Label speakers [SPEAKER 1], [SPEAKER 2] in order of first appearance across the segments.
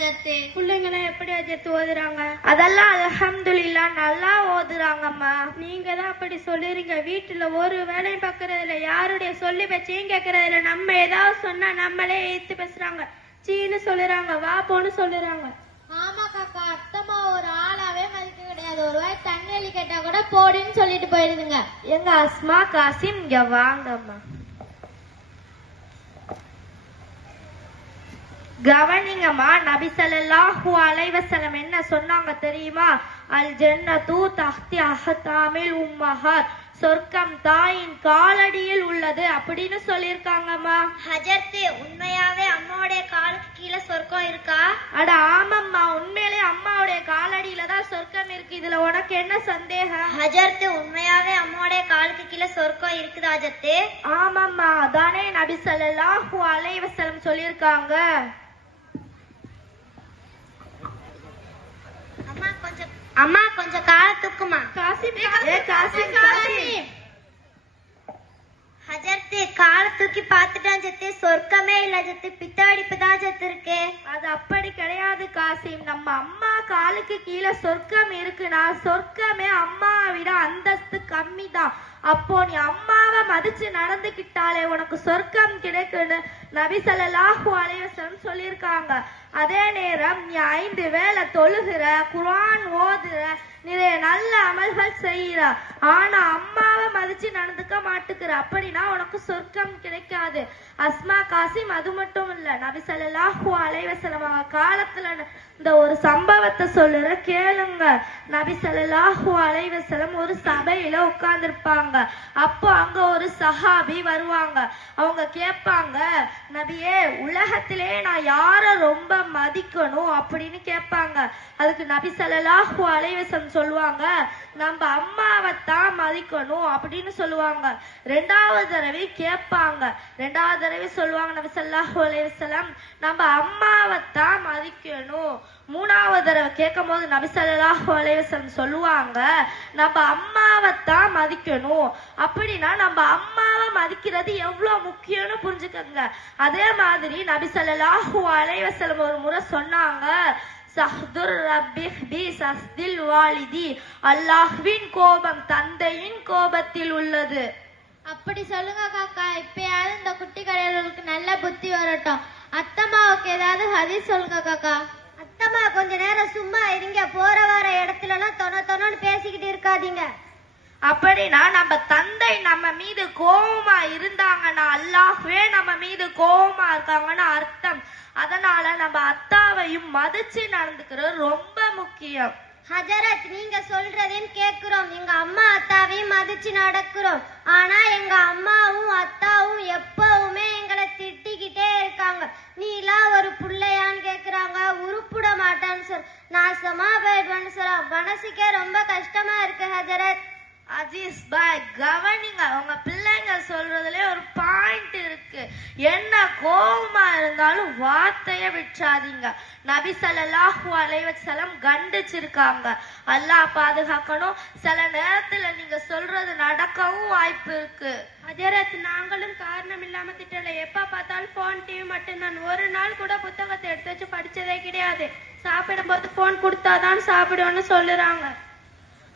[SPEAKER 1] அஜத்து
[SPEAKER 2] பிள்ளைங்களாம் எப்படி அஜத்து ஓதுறாங்க?
[SPEAKER 3] அதெல்லாம் அல்ஹம்துலில்லா நல்லா ஓதுறாங்கம்மா.
[SPEAKER 2] நீங்க தான் அப்படி சொல்லுறீங்க. வீட்டுல ஒரு வேலையும் பார்க்கறதில்ல. யாருடைய சொல்லி வச்சையும் கேட்கறதில்ல. நம்ம ஏதாவது சொன்னா நம்மளே ஏத்து பேசுறாங்க. சீன்னு சொல்லுறாங்க வா போன்னு சொல்லுறாங்க.
[SPEAKER 1] ஆமா காக்கா அத்தம்மா ஒரு ஆளாவே மதிக்க கிடையாது. ஒரு வாய் தண்ணி கேட்டா கூட போடுன்னு சொல்லிட்டு போயிடுதுங்க
[SPEAKER 3] எங்க அஸ்மா காசிம் இங்க வாங்கம்மா. கவனிங்கம்மா நபி ஸல்லல்லாஹு அலைஹி வஸல்லம் என்ன சொன்னாங்க தெரியுமா? அல் ஜன்னத்து தஹ்தி அஹதாமில் உம்மஹாத். சொர்க்கம் தாயின் காலடியில் உள்ளது அப்படின்னு சொல்லியிருக்காங்கம்மா.
[SPEAKER 4] ஹஜர்த்து உண்மையாவே அம்மாவுடைய காலுக்கு கீழே சொர்க்கம் இருக்கா?
[SPEAKER 3] அட ஆமாம்மா உண்மையிலே அம்மாவுடைய காலடியில தான் சொர்க்கம் இருக்கு. இதுல உனக்கு என்ன சந்தேகம்?
[SPEAKER 4] ஹஜர்த்து உண்மையாவே அம்மாவுடைய காலுக்கு கீழே சொர்க்கம் இருக்குதா ஹஜர்த்து.
[SPEAKER 3] ஆமாம்மா அதானே நபி ஸல்லல்லாஹு அலைஹி வஸல்லம் சொல்லியிருக்காங்க
[SPEAKER 4] அம்மா கொஞ்சம் அம்மா கொஞ்சம் காலை தூக்குமா? ஹஜர்த்து காலை தூக்கி பார்த்துட்டான் ஜத்து. சொர்க்கமே இல்ல ஜத்து. பித்தடிப்பு தான் ஜத்து இருக்கு.
[SPEAKER 3] அது அப்படி கிடையாது காசிம். நம்ம அம்மா காலுக்கு கீழே சொர்க்கம் இருக்குன்னா சொர்க்கமே அம்மாவை விட அந்தஸ்து கம்மி தான் அப்போ நீ அம்மாவை மதிச்சு நடந்துகிட்டாலே உனக்கு சொர்க்கம் கிடைக்குன்னு நபி சல்லாஹூ அலைவசம் சொல்லியிருக்காங்க. அதே நேரம் நீ ஐந்து வேளை தொழுகிற குரான் ஓதுற நிறைய நல்ல அமல்கள் செய்யற. ஆனா அம்மாவை மதிச்சு நடந்துக்க மாட்டுக்கிற. அப்படின்னா உனக்கு சொர்க்கம் கிடைக்காது. அஸ்மா காசிம் அது மட்டும் இல்ல. நபி சல்லாஹூ அலைஹி அவங்க காலத்துல இந்த ஒரு சம்பவத்தை சொல்லுற கேளுங்க. நபி ஸல்லல்லாஹு அலைவசலம் ஒரு சபையில உட்கார்ந்திருப்பாங்க. அப்போ அங்க ஒரு சஹாபி வருவாங்க. அவங்க கேட்பாங்க நபியே உலகத்திலே நான் யார ரொம்ப மதிக்கணும்? அப்படின்னு கேட்பாங்க. அதுக்கு நபி ஸல்லல்லாஹு அலைவசம் சொல்லுவாங்க நம்ம அம்மாவை தான் மதிக்கணும் அப்படின்னு சொல்லுவாங்க. ரெண்டாவது தடவை கேட்பாங்க. ரெண்டாவது தடவை சொல்லுவாங்க நபி சல்லாஹூ அலைவசலம் நம்ம அம்மாவை தான் மதிக்கணும். மூணாவது தடவை கேட்கும் போது நபி சொல்லுவாங்க நம்ம அம்மாவை தான் மதிக்கணும். அப்படின்னா நம்ம அம்மாவை மதிக்கிறது எவ்வளவு முக்கியம்னு புரிஞ்சுக்கங்க. அதே மாதிரி நபிசல்லாஹ் அலைவசலம் ஒரு முறை சொன்னாங்க சஹ்துர் ரப்பிஹ் பி சஹ்தில் வாலிதி. அல்லாஹ்வின் கோபம் தந்தையின் கோபத்தில் உள்ளது.
[SPEAKER 1] அப்படி சொல்லுங்க காக்கா இப்பயாவது இந்த குட்டி கடையர்களுக்கு நல்ல புத்தி வரட்டும். அத்தம்மாவுக்கு ஏதாவது ஹதி சொல்லுங்க காக்கா.
[SPEAKER 4] அத்தம்மா கொஞ்ச நேரம் சும்மா இருங்க. போற வர இடத்துல எல்லாம் தொண தொணன்னு பேசிக்கிட்டு இருக்காதீங்க.
[SPEAKER 3] அப்படின்னா நம்ம தந்தை நம்ம மீது கோபமா இருந்தாங்கன்னா அல்லாஹ்வே நம்ம மீது கோபமா இருக்காங்கன்னு அர்த்தம். அதனால நம்ம அத்தாவையும் மதிச்சு நடந்துக்கிறது ரொம்ப முக்கியம்.
[SPEAKER 4] ஹஜரத் நீங்க சொல்றதையும் கேக்குறோம். எங்க அம்மா அத்தாவையும் மதிச்சு நடக்கிறோம். ஆனா எங்க அம்மாவும் அத்தாவும் மனசுக்கே ரொம்ப கஷ்டமா இருக்கு ஹஜரத்
[SPEAKER 3] அஜீஸ் பாய் கவனிங்க. உங்க பிள்ளைங்க சொல்றதுல ஒரு பாயிண்ட் இருக்கு. என்ன கோபமா இருந்தாலும் வார்த்தைய விட்டுறாதீங்க. நபி ஸல்லல்லாஹு அலைஹி வஸல்லம் கண்டிச்சிருக்காங்க. அல்லாஹ் பாதுகாக்கணும். சில நேரத்துல நீங்க சொல்றது நடக்கவும் வாய்ப்பு இருக்கு.
[SPEAKER 2] அஜரத் நாங்களும் காரணம் இல்லாம திட்டல. எப்ப பார்த்தாலும் போன் டிவி மட்டும்தான். ஒரு நாள் கூட புத்தகத்தை எடுத்து வச்சு படிச்சதே கிடையாது. சாப்பிடும்போது போன் கொடுத்தாதான் சாப்பிடுவோம்னு சொல்லுறாங்க.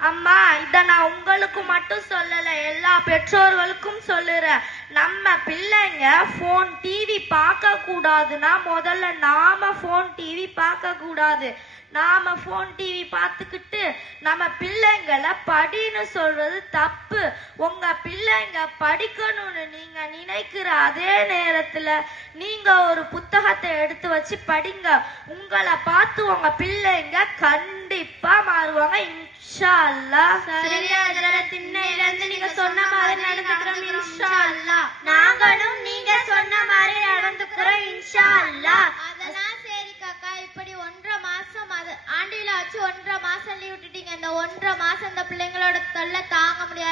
[SPEAKER 3] அம்மா இத நான் உங்களுக்கு மட்டும் சொல்லல எல்லா பெற்றோர்களுக்கும் சொல்லுறேன். நம்ம பிள்ளைங்க ஃபோன் டிவி பார்க்க கூடாதுன்னா முதல்ல நாம ஃபோன் டிவி பார்க்க கூடாது நாம ஃபோன் டிவி பார்த்துக்கிட்டு நம்ம பிள்ளைங்களை படின்னு சொல்றது தப்பு. உங்க பிள்ளைங்க படிக்கணும்னு நீங்க நினைக்கிற அதே நேரத்துல நீங்க ஒரு புத்தகத்தை எடுத்து வச்சு படிங்க. உங்களை பார்த்து உங்க பிள்ளைங்க கண்டிப்பா மாறுவாங்க. இன்ஷா அல்லாஹ்
[SPEAKER 2] சரி ஹஜரத் இன்னையில இருந்து நீங்க சொன்ன மாதிரி நடந்துக்கிறோம். இன்ஷா அல்லாஹ்
[SPEAKER 4] நாங்களும் நீங்க சொன்ன மாதிரி நடந்துக்கிறோம் இன்ஷா அல்லாஹ்
[SPEAKER 1] அதெல்லாம் சரி காக்கா இப்படி ஒன்றரை மாசம் அது ஆண்டில ஆச்சு ஒன்றரை மாசம் லீவ் விட்டுட்டீங்க இந்த ஒன்றரை மாசம் இந்த பிள்ளைங்களோட தொல்லை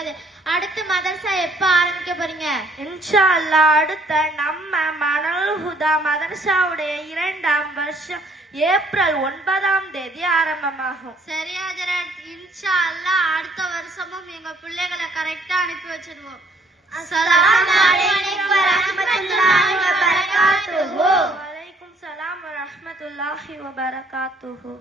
[SPEAKER 1] முடியாது. அடுத்து மதரசா எப்ப ஆரம்பிக்க போறீங்க?
[SPEAKER 3] இன்ஷா அல்லாஹ் அடுத்த நம்ம மணல் ஹுதா மதரசாவுடைய இரண்டாம் வருஷம் ஏப்ரல் ஒன்பதாம் தேதி ஆரம்பமாகும்.
[SPEAKER 1] சரி ஹஜரத். இன்ஷா அல்லாஹ் அடுத்த வருஷமும் எங்க பிள்ளைகளை கரெக்டா அனுப்பி வச்சிடுவோம்.
[SPEAKER 4] அஸ்ஸலாமு அலைக்கும் வரஹ்மத்துல்லாஹி வபரகாத்துஹு.
[SPEAKER 3] வலைக்கும் சலாம் வரஹ்மத்துல்லாஹி வபரகாத்துஹு.